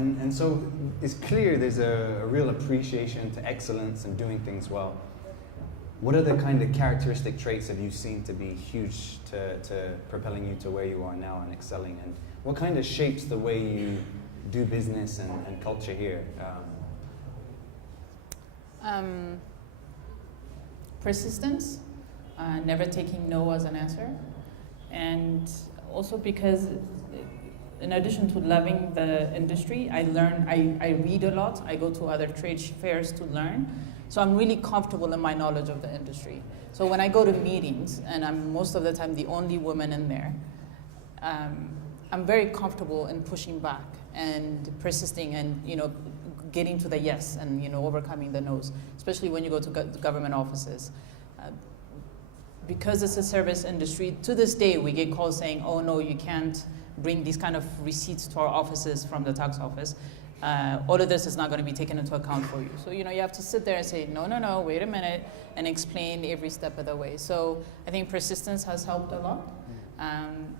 And so it's clear there's a real appreciation to excellence and doing things well. What are the kind of characteristic traits have you seen to be huge to propelling you to where you are now and excelling? And what kind of shapes the way you do business and culture here? Persistence, never taking no as an answer. And also because in addition to loving the industry, I read a lot. I go to other trade fairs to learn. So I'm really comfortable in my knowledge of the industry. So when I go to meetings, and I'm most of the time the only woman in there, I'm very comfortable in pushing back and persisting and getting to the yes and overcoming the no's, especially when you go to government offices. Because it's a service industry, to this day we get calls saying, oh no, you can't bring these kind of receipts to our offices from the tax office. All of this is not going to be taken into account for you. So you have to sit there and say, no, wait a minute, and explain every step of the way. So I think persistence has helped a lot.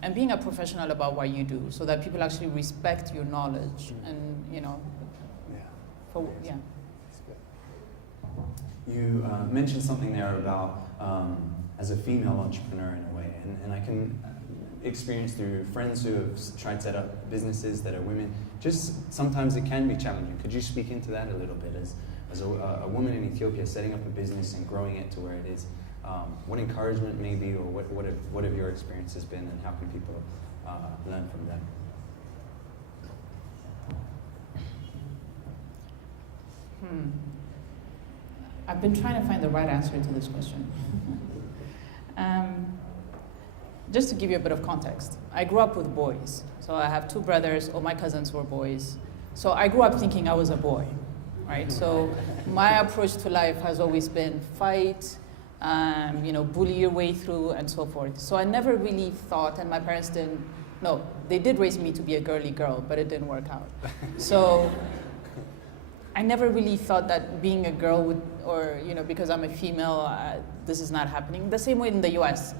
And being a professional about what you do so that people actually respect your knowledge and, Yeah. You mentioned something there about as a female entrepreneur in a way, and I can experience through friends who have tried to set up businesses that are women, just sometimes it can be challenging. Could you speak into that a little bit as a woman in Ethiopia setting up a business and growing it to where it is? What encouragement maybe, or what have your experiences been, and how can people learn from that? I've been trying to find the right answer to this question. Just to give you a bit of context, I grew up with boys. So I have two brothers, all my cousins were boys. So I grew up thinking I was a boy, right? So my approach to life has always been fight, bully your way through and so forth. So I never really thought, and my parents they did raise me to be a girly girl, but it didn't work out. So I never really thought that being a girl would, or because I'm a female, this is not happening. The same way in the US,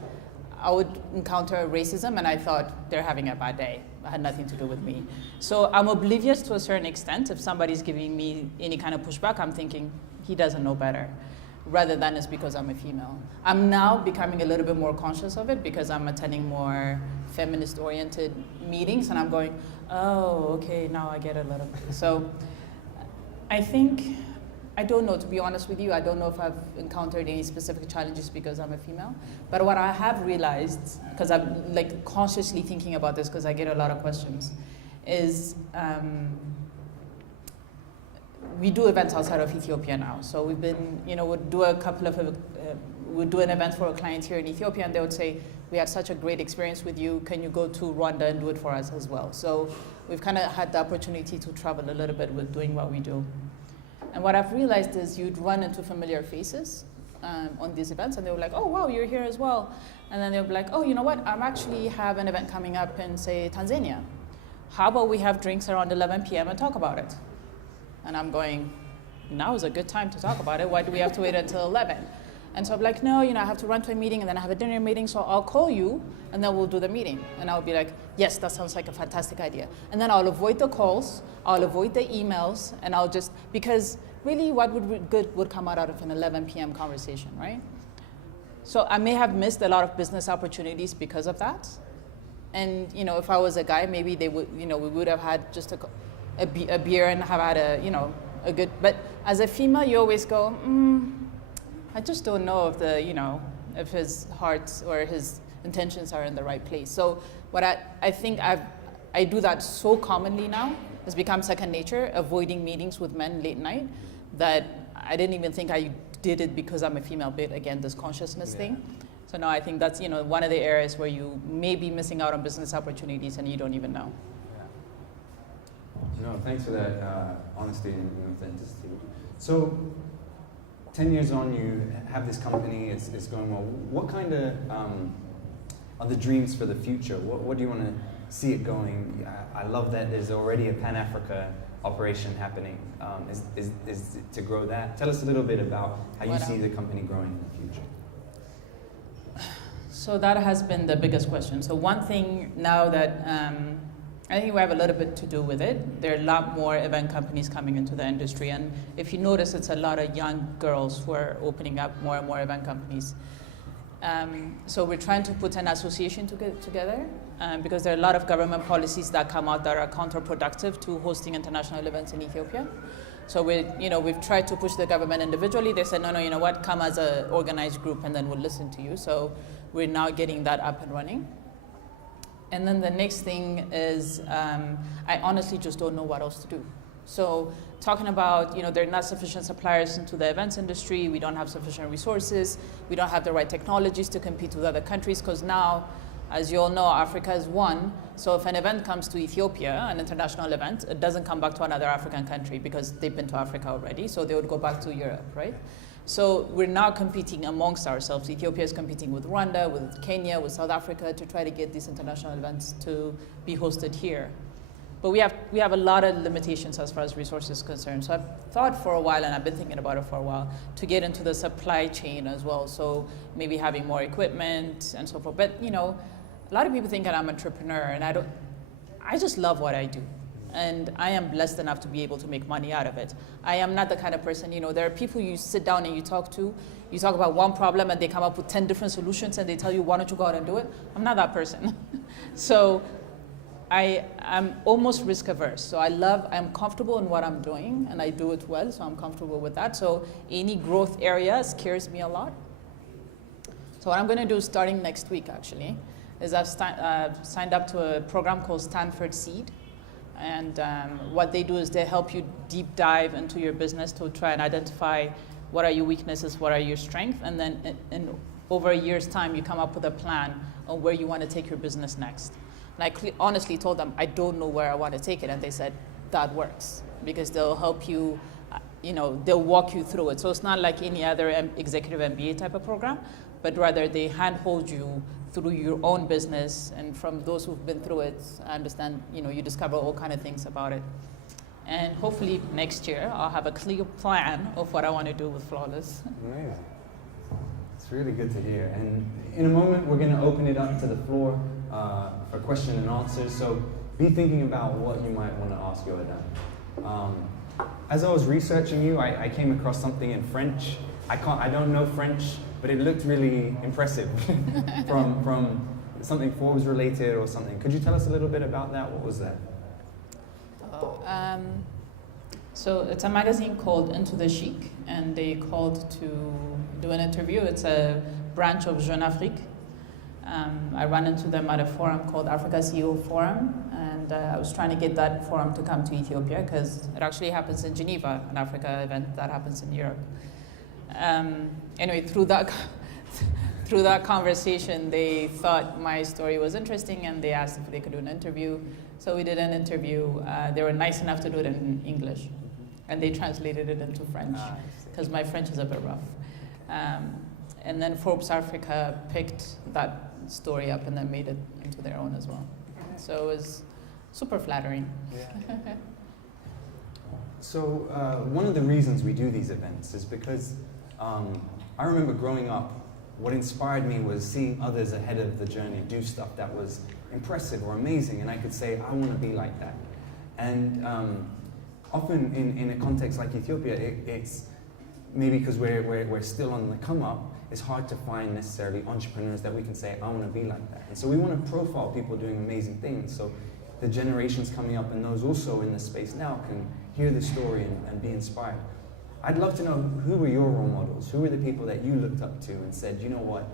I would encounter racism and I thought they're having a bad day. It had nothing to do with me. So I'm oblivious to a certain extent. If somebody's giving me any kind of pushback, I'm thinking, he doesn't know better, rather than it's because I'm a female. I'm now becoming a little bit more conscious of it because I'm attending more feminist-oriented meetings and I'm going, oh, okay, now I get it a little bit. So I don't know, to be honest with you, I don't know if I've encountered any specific challenges because I'm a female, but what I have realized, because I'm consciously thinking about this because I get a lot of questions, is we do events outside of Ethiopia now. So we've been, we'll do an event for a client here in Ethiopia and they would say, we had such a great experience with you, can you go to Rwanda and do it for us as well? So we've kind of had the opportunity to travel a little bit with doing what we do. And what I've realized is you'd run into familiar faces on these events and they were like, oh wow, you're here as well. And then they'll be like, oh, you know what, I'm actually have an event coming up in, say, Tanzania. How about we have drinks around 11 p.m. and talk about it? And I'm going, now is a good time to talk about it. Why do we have to wait until 11? And so I'm like, no, I have to run to a meeting and then I have a dinner meeting, so I'll call you and then we'll do the meeting. And I'll be like, yes, that sounds like a fantastic idea. And then I'll avoid the calls, I'll avoid the emails, and I'll just, because really what would come out of an 11 p.m. conversation, right? So I may have missed a lot of business opportunities because of that. And if I was a guy, maybe they would, we would have had just a beer and have had a good, but as a female, you always go, I just don't know if if his heart or his intentions are in the right place. So what I think I do that so commonly now, it's become second nature, avoiding meetings with men late night, that I didn't even think I did it because I'm a female, but again, this consciousness thing. So now I think that's one of the areas where you may be missing out on business opportunities and you don't even know. No, thanks for that honesty and authenticity. So 10 years on, you have this company, it's going well. What kind of are the dreams for the future? What do you want to see it going? I love that there's already a Pan-Africa operation happening. Is to grow that? Tell us a little bit about how you see the company growing in the future. So that has been the biggest question. So one thing now that I think we have a little bit to do with it. There are a lot more event companies coming into the industry, and if you notice, it's a lot of young girls who are opening up more and more event companies. So we're trying to put an association together because there are a lot of government policies that come out that are counterproductive to hosting international events in Ethiopia. So we've tried to push the government individually. They said, no, you know what, come as an organized group and then we'll listen to you. So we're now getting that up and running. And then the next thing is I honestly just don't know what else to do. So talking about, there are not sufficient suppliers into the events industry, we don't have sufficient resources, we don't have the right technologies to compete with other countries, because now, as you all know, Africa is one. So if an event comes to Ethiopia, an international event, it doesn't come back to another African country because they've been to Africa already, so they would go back to Europe, right? So we're now competing amongst ourselves. Ethiopia is competing with Rwanda, with Kenya, with South Africa to try to get these international events to be hosted here. But we have a lot of limitations as far as resources is concerned. So I've thought for a while, and I've been thinking about it for a while, to get into the supply chain as well. So maybe having more equipment and so forth. But a lot of people think that I'm an entrepreneur, and I just love what I do. And I am blessed enough to be able to make money out of it. I am not the kind of person, there are people you sit down and you talk about one problem and they come up with 10 different solutions and they tell you, why don't you go out and do it? I'm not that person. So I'm almost risk averse. So I'm comfortable in what I'm doing and I do it well, so I'm comfortable with that. So any growth area scares me a lot. So what I'm gonna do starting next week actually, is I've signed up to a program called Stanford Seed. And what they do is they help you deep dive into your business to try and identify what are your weaknesses, what are your strengths, and then in over a year's time, you come up with a plan on where you want to take your business next. And I honestly told them, I don't know where I want to take it, and they said, that works, because they'll help you, they'll walk you through it. So it's not like any other executive MBA type of program, but rather they handhold you through your own business, and from those who've been through it, I understand, you discover all kind of things about it. And hopefully next year, I'll have a clear plan of what I want to do with Flawless. Amazing. It's really good to hear. And in a moment, we're going to open it up to the floor for question and answers. So be thinking about what you might want to ask Yoadan. As I was researching you, I came across something in French. I don't know French, but it looked really impressive from something Forbes related or something. Could you tell us a little bit about that? What was that? So it's a magazine called Into the Chic, and they called to do an interview. It's a branch of Jeune Afrique. I ran into them at a forum called Africa CEO Forum, and I was trying to get that forum to come to Ethiopia because it actually happens in Geneva, an Africa event that happens in Europe. Anyway, through that conversation, they thought my story was interesting, and they asked if they could do an interview. So we did an interview. They were nice enough to do it in English, and they translated it into French, because my French is a bit rough. And then Forbes Africa picked that story up and then made it into their own as well. So it was super flattering. Yeah. So one of the reasons we do these events is because I remember growing up, what inspired me was seeing others ahead of the journey do stuff that was impressive or amazing, and I could say, I want to be like that. And often in a context like Ethiopia, it's maybe because we're still on the come up, it's hard to find necessarily entrepreneurs that we can say, I want to be like that. And so we want to profile people doing amazing things, so the generations coming up and those also in the space now can hear the story and be inspired. I'd love to know, who were your role models? Who were the people that you looked up to and said, you know what,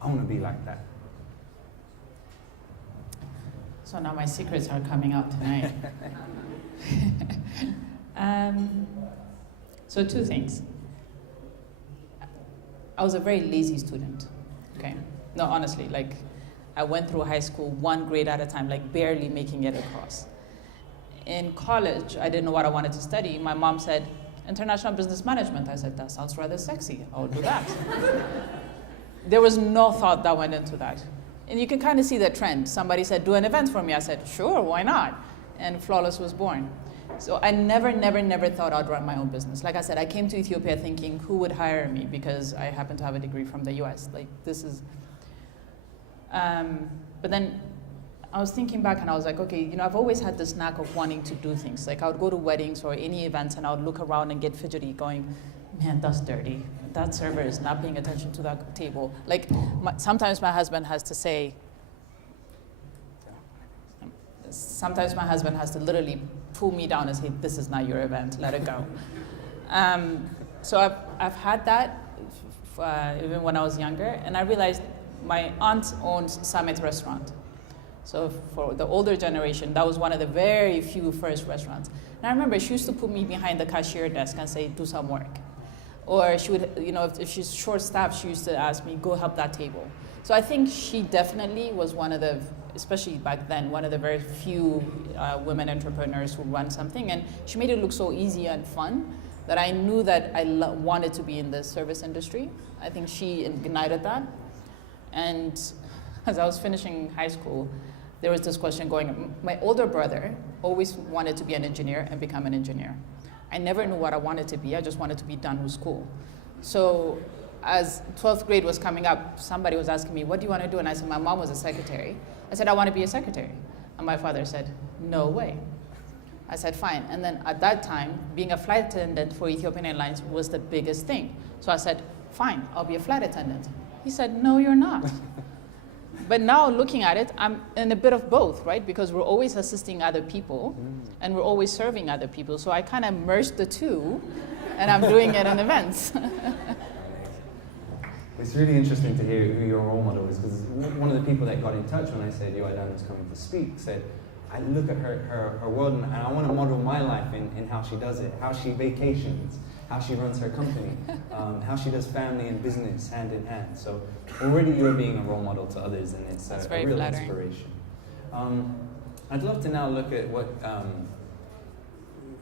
I want to be like that? So now my secrets are coming out tonight. So two things. I was a very lazy student, okay? No, honestly, I went through high school one grade at a time, barely making it across. In college, I didn't know what I wanted to study. My mom said, international business management. I said, that sounds rather sexy. I'll do that. There was no thought that went into that. And you can kind of see the trend. Somebody said, do an event for me. I said, sure, why not? And Flawless was born. So I never thought I'd run my own business. Like I said, I came to Ethiopia thinking, who would hire me? Because I happen to have a degree from the US. But then I was thinking back and I was like, okay, you know, I've always had this knack of wanting to do things. Like I would go to weddings or any events and I would look around and get fidgety going, man, that's dirty. That server is not paying attention to that table. Like sometimes my husband has to say, literally pull me down and say, this is not your event, let it go. So I've had that even when I was younger, and I realized my aunt owns Summit Restaurant. So for the older generation, that was one of the very few first restaurants. And I remember she used to put me behind the cashier desk and say, do some work. Or she would, you know, if she's short-staffed, she used to ask me, go help that table. So I think she definitely was one of the, especially back then, one of the very few women entrepreneurs who run something. And she made it look so easy and fun that I knew that I wanted to be in the service industry. I think she ignited that. And as I was finishing high school, there was this question going, my older brother always wanted to be an engineer and become an engineer. I never knew what I wanted to be, I just wanted to be done with school. So as 12th grade was coming up, somebody was asking me, what do you want to do? And I said, my mom was a secretary. I said, I want to be a secretary. And my father said, no way. I said, fine. And then at that time, being a flight attendant for Ethiopian Airlines was the biggest thing. So I said, fine, I'll be a flight attendant. He said, no, you're not. But now looking at it, I'm in a bit of both, right? Because we're always assisting other people and we're always serving other people. So I kind of merged the two and I'm doing it in events. It's really interesting to hear who your role model is, because one of the people that got in touch when I said Yoadan was coming to speak said, I look at her world and I want to model my life in how she does it, how she vacations, how she runs her company, how she does family and business hand in hand. So already you're being a role model to others, and it's a real flattering. Inspiration. I'd love to now look at what,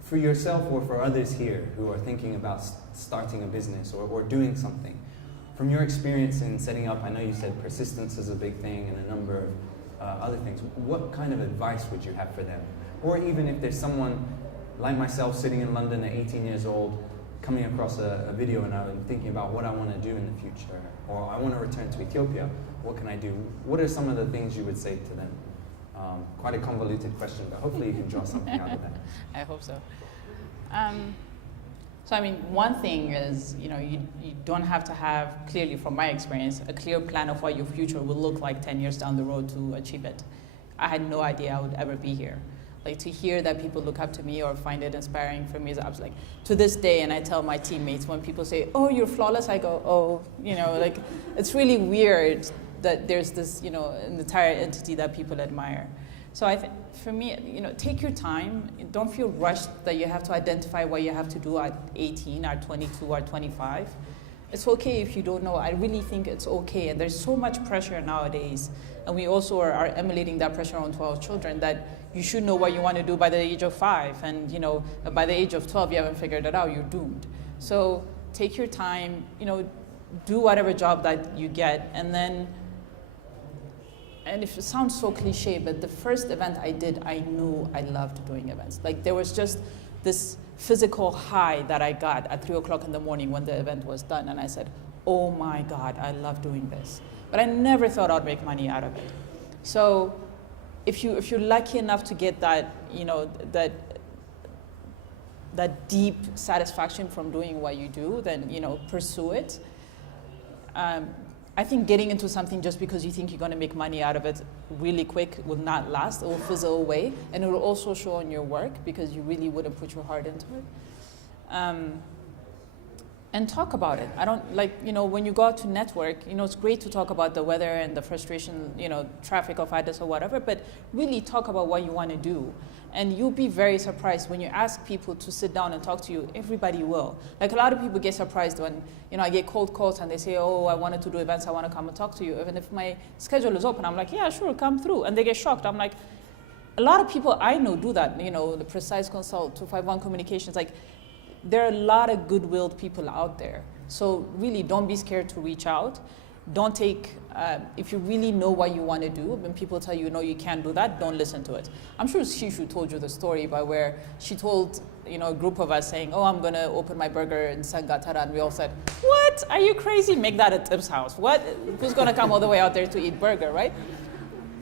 for yourself or for others here who are thinking about starting a business or doing something, from your experience in setting up, I know you said persistence is a big thing and a number of other things, what kind of advice would you have for them? Or even if there's someone like myself sitting in London at 18 years old, coming across a video and I'm thinking about what I want to do in the future, or I want to return to Ethiopia, what can I do? What are some of the things you would say to them? Quite a convoluted question, but hopefully you can draw something out of that. I hope so. So I mean, one thing is, you know, you don't have to have, clearly from my experience, a clear plan of what your future will look like 10 years down the road to achieve it. I had no idea I would ever be here. Like, to hear that people look up to me or find it inspiring for me is, I was like, to this day, and I tell my teammates when people say, oh, you're flawless, I go, oh, you know, like, it's really weird that there's this, you know, an entire entity that people admire. So I think, for me, you know, take your time. Don't feel rushed that you have to identify what you have to do at 18 or 22 or 25. It's okay if you don't know. I really think it's okay. And there's so much pressure nowadays. And we also are emulating that pressure onto our children that you should know what you want to do by the age of 5. And, you know, by the age of 12, you haven't figured it out, you're doomed. So take your time, you know, do whatever job that you get. And then, and if it sounds so cliche, but the first event I did, I knew I loved doing events. Like, there was just this physical high that I got at 3 o'clock in the morning when the event was done. And I said, oh my God, I love doing this. But I never thought I'd make money out of it. So if you're lucky enough to get that, you know, that deep satisfaction from doing what you do, then, you know, pursue it. I think getting into something just because you think you're going to make money out of it really quick will not last. It will fizzle away, and it will also show on your work because you really wouldn't put your heart into it. And talk about it. I don't, like, you know, when you go out to network, you know, it's great to talk about the weather and the frustration, you know, traffic of Addis or whatever, but really talk about what you want to do. And you'll be very surprised when you ask people to sit down and talk to you. Everybody will. Like, a lot of people get surprised when, you know, I get cold calls and they say, oh, I wanted to do events, I want to come and talk to you. Even if my schedule is open, I'm like, yeah, sure, come through. And they get shocked. I'm like, a lot of people I know do that. You know, the Precise Consult, 251 Communications, like, there are a lot of good-willed people out there. So really, don't be scared to reach out. Don't take, if you really know what you want to do, when people tell you, no, you can't do that, don't listen to it. I'm sure Shishu told you the story by where she told, you know, a group of us saying, oh, I'm going to open my burger in Sangatara. And we all said, what? Are you crazy? Make that a Tip's house. What? Who's going to come all the way out there to eat burger, right?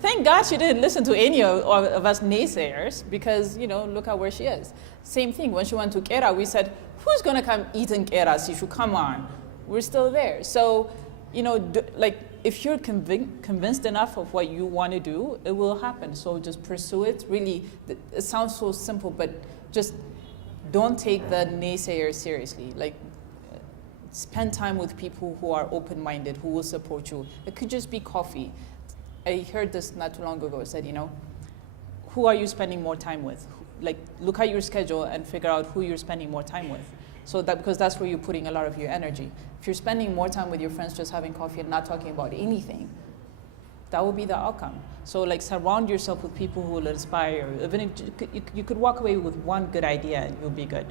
Thank God she didn't listen to any of us naysayers, because, you know, look at where she is. Same thing, when she went to Kera, we said, who's going to come eat in Kera, Sishu? Come on. We're still there. So, you know, like, if you're convinced enough of what you want to do, it will happen. So just pursue it. Really, it sounds so simple, but just don't take the naysayers seriously. Like, spend time with people who are open-minded, who will support you. It could just be coffee. I heard this not too long ago. It said, you know, who are you spending more time with? Like, look at your schedule and figure out who you're spending more time with. So that, because that's where you're putting a lot of your energy. If you're spending more time with your friends just having coffee and not talking about anything, that will be the outcome. So like, surround yourself with people who will inspire. Even if you could walk away with one good idea and you'll be good.